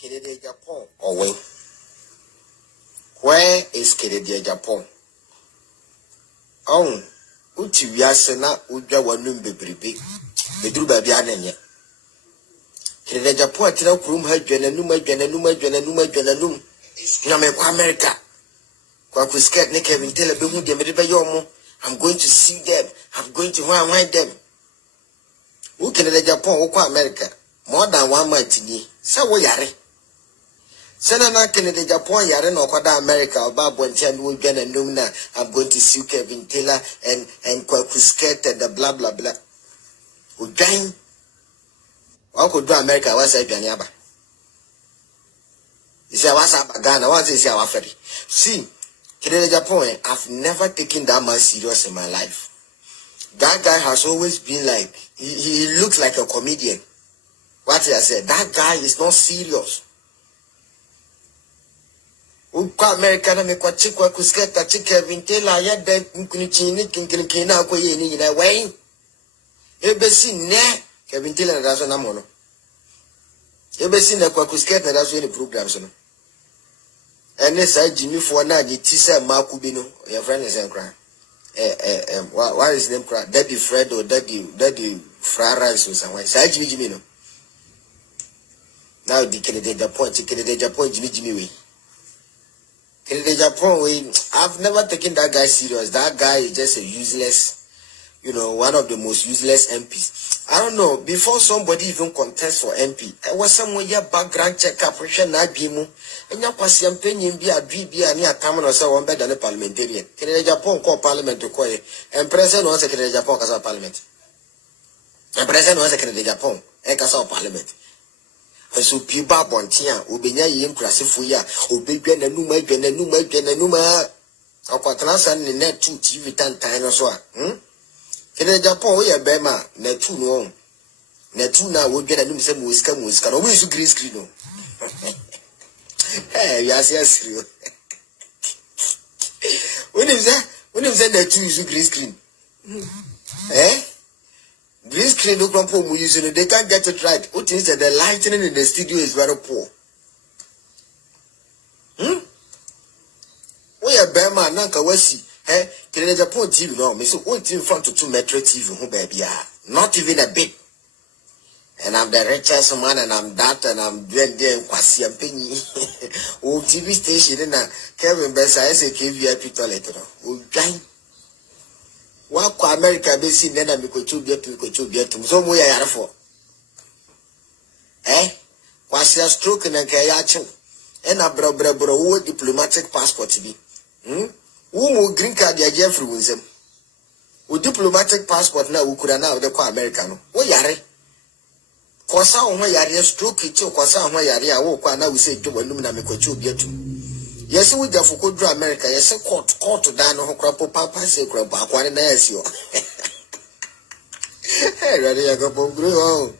Kennedy Japan or when? Where is Kennedy Japan? Oh, Uchi Yasena Uja Wanum Bebribi, Bedru Babiananya. Kennedy Japan, Tina Krum, Jananuma, Jananuma, Jananuma, Jananum, Nameko America. Quakusket, Nick, having television, Demetribayomo. I'm going to see them. I'm going to wind them. Who Kennedy Japan or America? More than 1 month to me. So we are. Senana Kennedy Japan yare no kwada America oba bontia no dwa na num na I'm going to sue Kevin Taylor and Kwakusket and the blah blah blah. Udwan wako do America wa say dwan aba. Isi awasa Ghana wa say isi awaferi. See, Kennedy Japan, I've never taken that much serious in my life. That guy has always been like he looks like a comedian. What I said, that guy is not serious. Uka America na mekwa chikwa kusketa chike vintela ya de nkunichini kinkina kwa ye ni na wai ebesi ne Kevin Taylor na daso na mono ebesi na kwa kusketa na daso ni programs no ene sa Jimmy for na di tisa makubi no your friend is enkra what is name kra Daddy Fred or Daddy Frarais or somewhere sa Jimmy no now the Kennedy Japan Jimmy we Kennedy Japan, I've never taken that guy serious. That guy is just a useless, one of the most useless MPs. I don't know, before somebody even contests for MP, I was somewhere your background check up, and you pass your opinion be a BB and your time or so one better than a parliamentarian. Kennedy Japan call parliament to call it, and President was a Kennedy Japan as a parliament. And President was a Kennedy Japan, and as a parliament. So people bontia, ubenya yim krasifuya, ubegwe na numa. Okwatransa ni net 2 TV tan so Kennedy Japan we bema net 2 no. Net 2 na we na num se muska no we su green screen no. Eh, you are serious. When is that net 2 is green screen? Eh? Green screen no problem we use it, they can't get it right. What is that the lighting in the studio is very poor. We are Bema Nanka Wesi, Kennedy Japan TV no, me so one in front of 2 Metro TV who baby not even a bit. And I'm the richest man and I'm that and I'm doing there Kwasi and Penny. Oh TV station in Kevin Bessa I say KVIP toilet no. Oh gang. Wako America besi nena mikochubia tu so mo ya yarafo kwasi stroke na kaya chu ena bro wo diplomatic passport bi wo mo green card ya Jeffrey wonzem wo diplomatic passport na wo kura na wo de kwa America no wo yare kosa wo yare stroke chi kosa wo yare a wo kwa na wo se dwo num na mikochubia tu yes, we just go to America. Yes, court down on crap, papa, say crap, aqua, na yo. Hey, ready, I go for oh,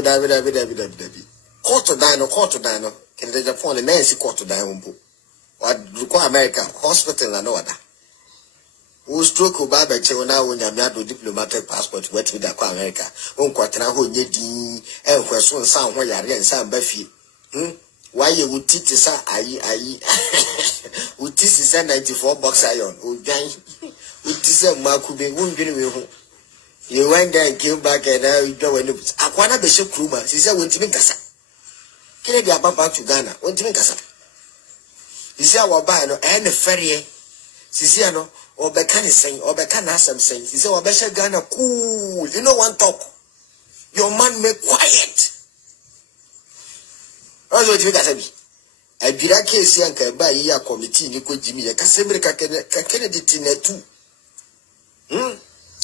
David. Court down, can they Japan and Nancy court down? What require America, hospital and order. Who stroke Obaba Chona when you have diplomatic passport, wet with America, Quatana, who ye and question some where you are and some Buffy. Why you would teach us aye would teach us 94 box iron would teach us Makubi won't be you went there and came back and now you go and Aquana Bishop Kruma, she said went to Minkasa. Can they back to Ghana? Went to Minkasa. He said our buy no and the ferry Siciano or Becan is saying or Becan has some saying. He said, Besha Ghana cool, you know one talk. Your man make quiet. Also, what you got to be? I did a case yanka by your committee, Nico Jimmy, a Casembre Kennedy Tinetu.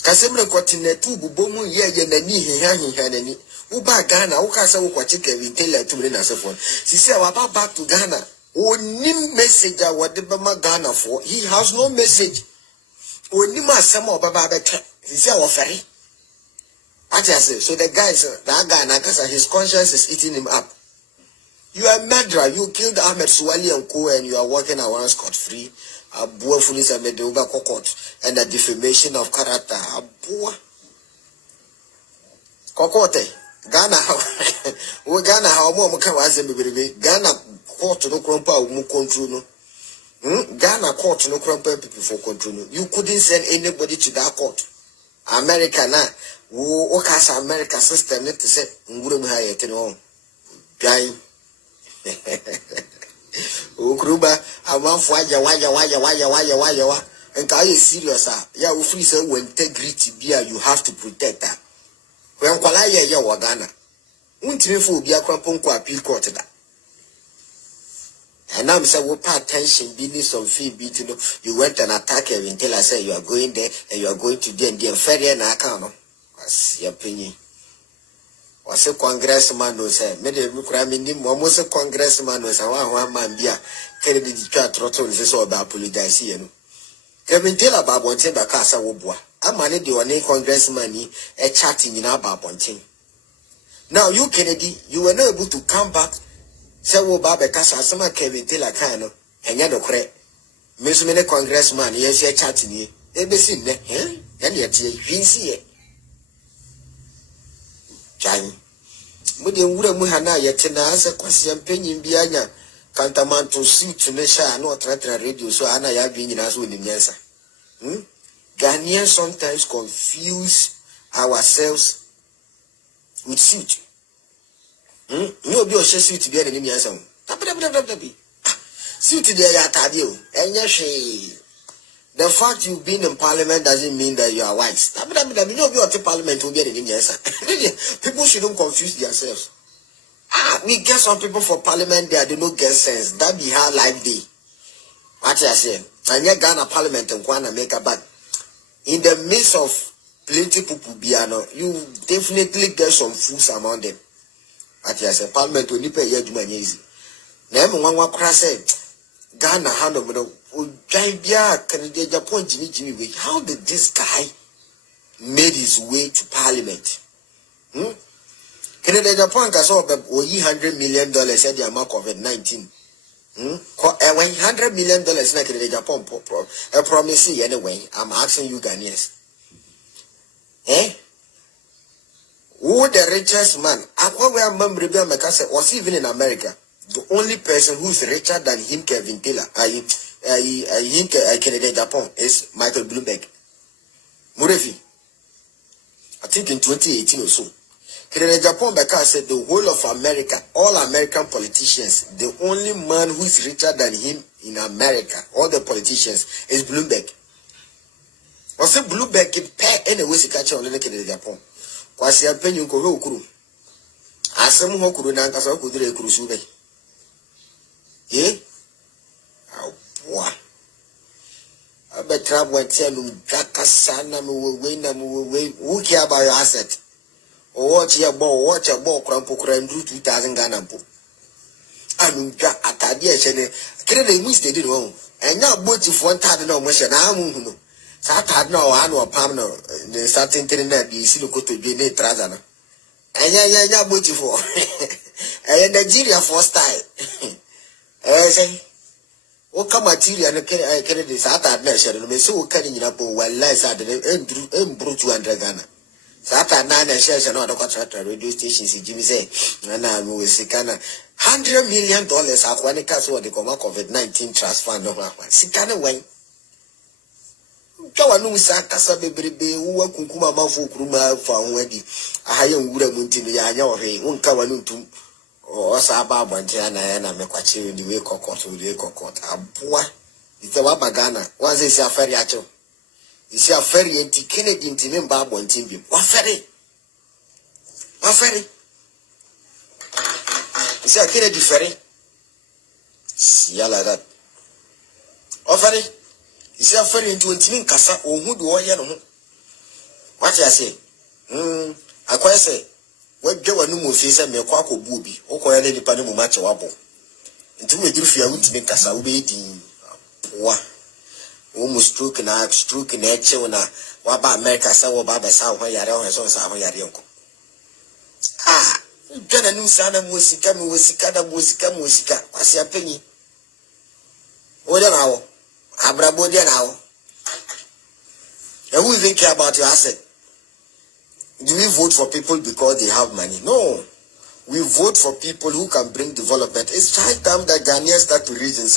Casembre Cotinetu, Bomu, ye, and he had any. Uba Ghana, Okasa, Quachica, we tell her 2 minutes of one. She said, about back to Ghana. Oh, Nim message, whatever Ghana for. He has no message. Oh, Nima Samo Baba, he said, oh, ferry. I just say, so the guys, that guy, Nakasa, his conscience is eating him up. You are a murderer. You killed Ahmed Suwali and Co. and you are walking around scot-free. Abua Funisa Meduba Cocotte and the defamation of character. Abua Cocotte. Ghana, we Ghana, how more Makawazi, Ghana court to no crumpa, mu control. Ghana court no crumpa people for control. You couldn't send anybody to that court. America na, wo Okasa America system, let to say, Ngurum Hayat no. Dying. Ukruba, I want why, and are you serious? Yeah, we free say when integrity be you have to protect that. When Kwalaya ya Wagana, Untrifu be a craponco appeal court that. And now, say, we pay attention, business of fee beating. You went and attack her until I say you are going there and you are going to do and the ferry and I can't. What's your opinion? Was a congressman who said, made a cramming almost a congressman was a one man beer, Kennedy Trotton is so about apologize here. Kevin tell about one thing by Casa Wobwa. I managed your name congressman a chatting in about one thing. Now, you, Kennedy, you were not able to come back. Say, well, Baba Casa, some Kevin tell a kind of, and yet, okay, Miss Mene congressman, yes, you're chatting here. They be seen, eh? And yet, you see it. Jai. Mudi Wura Muhana Yatina as a question penny Biana, Cantaman to suit to Nesha, no Tratra radio, so Anna Yabin in us with the answer. Ghanaians sometimes confuse ourselves with suit. No, be a suit to be an enemy. Suit to the Atadio, and yes, the fact you've been in parliament doesn't mean that you are wise. Parliament will be an answer. People shouldn't confuse themselves. We get some people for parliament there, they don't get sense. That be how life be. What I say, and yet Ghana parliament and Kwana make a bad. In the midst of plenty people piano, you definitely get some fools among them. What I say, parliament will pay you easy. Name one crass Ghana hand of Japan Jimmy. How did this guy made his way to parliament? Canada Japan can solve $100 million at the amount of COVID-19. $100 million in Canada Japan I promise you anyway. I'm asking you Ghanaians. Who the richest man? I remember was even in America. The only person who's richer than him, Kevin Taylor, Canada Japan, is Michael Bloomberg. Murefi. I think in 2018 or so. Canada Japan because said the whole of America, all American politicians, the only man who is richer than him in America, all the politicians, is Bloomberg. I said Bloomberg can pay anyway to catch on the Canada Japan. Kwasi apenyu ko hokuru. Asem hokuru na nkasa ko dire kuru sube. Boy. I bet trap when tell you Jakasana who care about your asset. Or watch a ball, crampo crandu 2,000 Ghana po. And Atadia Chene, Kennedy Miss they did wrong. And now both if one tad no motion, I'm Sat had no annual palmer, the certain internet, the Siloco to be a Trazana. And ya both for and Nigeria for style. Say, what come material and Kennedy Sata measure, and so cutting up while lies at the brute 200 Ghana. Sata 9 shares and other contractor radio stations, Jimmy say, and I'm with Sikana. $100 million at one castle the COVID-19 trust fund of Sikana way. Kawanum Sakasa baby, who were Kukuma Mafu Kruma for Wendy. I am Wuramuntin, Yanya, one Kawanum or Saba Bantiana and I'm a quachi in the way cockot with the cockot. A boy, it's a Wabagana. Once it's a ferry acho. It's a ferry and Kennedy in Tim Babu and Tim. What ferry? What ferry? It's a Kennedy ferry. See like that. What ferry? It's a ferry into a Tim Casa or who do I know? What I say? I quite say. What Joe and Numu face and me a quack of booby, or quite any panel match or wabble. Until we do fear to make us a waiting. Almost stroke and I stroke in that show now. What about America? So about the South where you're on Yarionko. Ah, Gana new son of Musika, Musika. What's your penny? What an hour? Abrabodia now. And who even care about your asset? Do we vote for people because they have money? No. We vote for people who can bring development. It's high time that Ghanaians start to reason.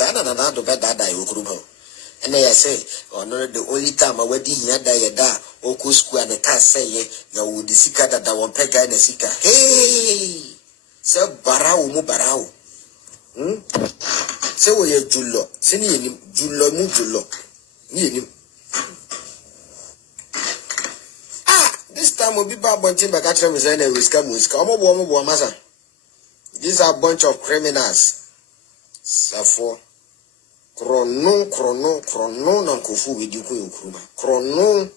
And I say, oh no, the only time I wedding here that Oko Square and the car say, you would the seeker that I want pega and the seeker. Hey, so barao mu barao. So we are Julo, sending him Julo Mujulo. This time will be bad bunting back at him and we scam with Masa. These are a bunch of criminals. Safo. Chrono, Nankofu with you, Chrono.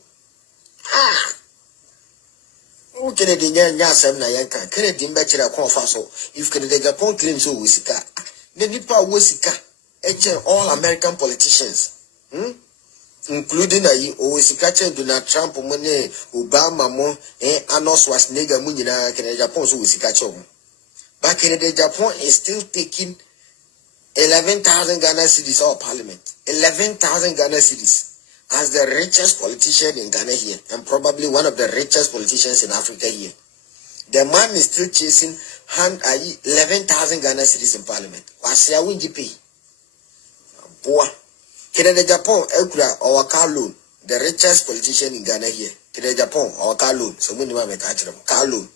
Who can it in Yasam Nayanka? Can it in Bachelor Confaso? If Canada Japan claims so Wisika, the Nipa Wisika, all American politicians, including Wisika, Donald Trump, Obama, Arnold Schwarzenegger, Munina, Canada Japan, so Wisika. But Canada Japan is still taking 11,000 Ghana cedis or parliament. 11,000 Ghana cedis as the richest politician in Ghana here, and probably one of the richest politicians in Africa here. The man is still chasing 11,000 Ghana cedis in parliament. Wasia Winjipi. Boa. Canada Japan, Ekura, our car loan. The richest politician in Ghana here. Canada Japan, our car loan. So many women catch them. Car loan.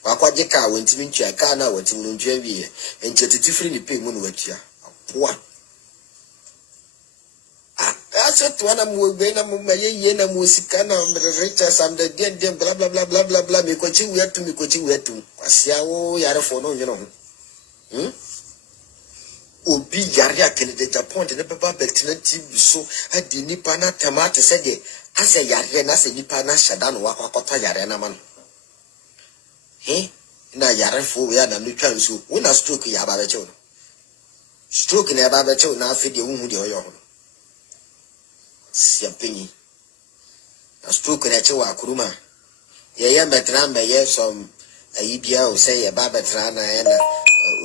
Wakwajeka went into a car now, went in Javia, and Chetifri pay moon with ya. Poor. I said to one of Yena Musikana, the richest, and the dead, blah blah blah blah blah blah. Me coaching we had to me coaching we had to. Asiao Yara for no, you know. Obi Yaria candidate appointed the Papa Beltinative so had the Nipana Tamata said, as a Yarena, as a Nipana Shadan Wakota Yarena man. Na yarefo we na no twan so we na stroke ya babecho no stroke na ya babecho na afi de hu de oyo ho siapenyi na stroke na che wa kuruma ye metra mbe ye som ayibia o say ye babetra na ye na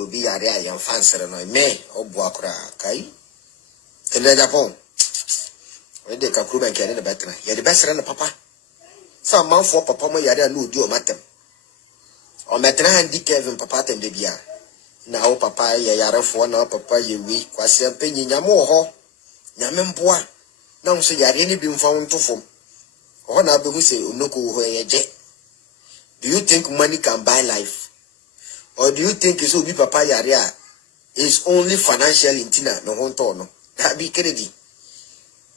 obi yare a ye fansere no me obu akura kai kele Japan we de ka kuruma nke de betra ye de besere na papa some man for papa mo yare na odi o matem o metra handi Kevin papa tem de bia na o papa ye yarefo na o papa ye wi kwase penyi nyamo ho nyame mboa na nso yare ni bi mfa wontofom o na be hu se onoko ho ye je. Do you think money can buy life, or do you think so be papa yare is only financial intina no honto no that be credit?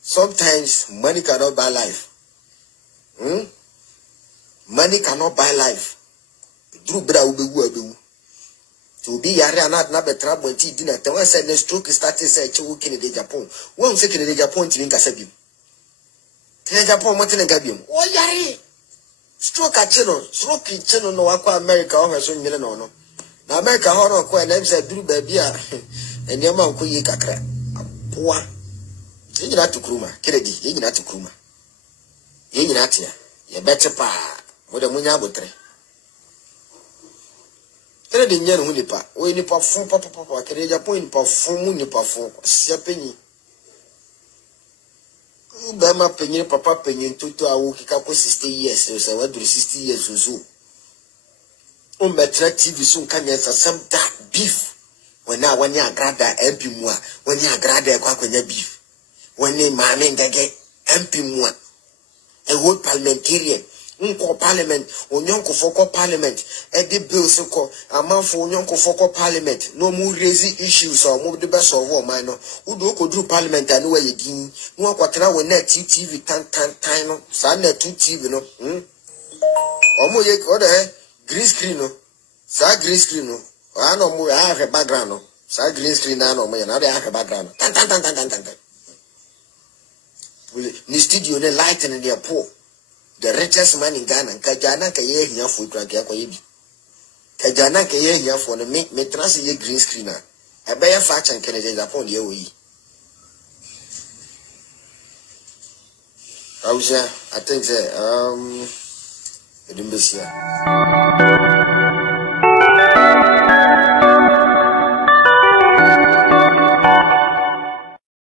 Sometimes money cannot buy life. Money cannot buy life. Drew bra ubewu abewu to be yare anat na betra bonti dina te wan say next stroke started say che wo Canada Japan won say Canada Japan tin nka sabi Canada Japan mo tin nka biom o yare stroke cheno no akwa America o hweso nyele no no na America ho no ko na say duru ba bia enema nko yi kakra apoa yenyina to kruma Kennedy yenyina to kruma yenyina tia ye bete pa mo de munya abotre Tere de nyen hu nipa o nipa fun papa Canada Japan nipa fun mu nipa fun sia penyi ba ma penyi papa penyi toto awu kika ko 60 years so we do 60 years so o metra TV so kan yansa sam da beef when na wanya agrada MP mu a wanya agrada e kwa kwanya beef when ma me ndage MP mu a a whole parliamentarian Unko parliament, Onyonko foko parliament, Eddie bills ko, a man for Onyonko foko parliament, no more raising issues or more the best of all minor, who do parliament and where you ding, no quatra when net TV time, Sunday 2 TV no, Omo yek order green screen no, sa green screen no, I know more I have a background no, sa green screen no, I have a background, tan. Ni studio ne lighting in their poor. The richest man in Ghana, Kajana Kaye here for Krakiakoyi. Kajana Kaye here for the make me translate green screener. A bear fact and Canada upon the OE. I think, I didn't miss here.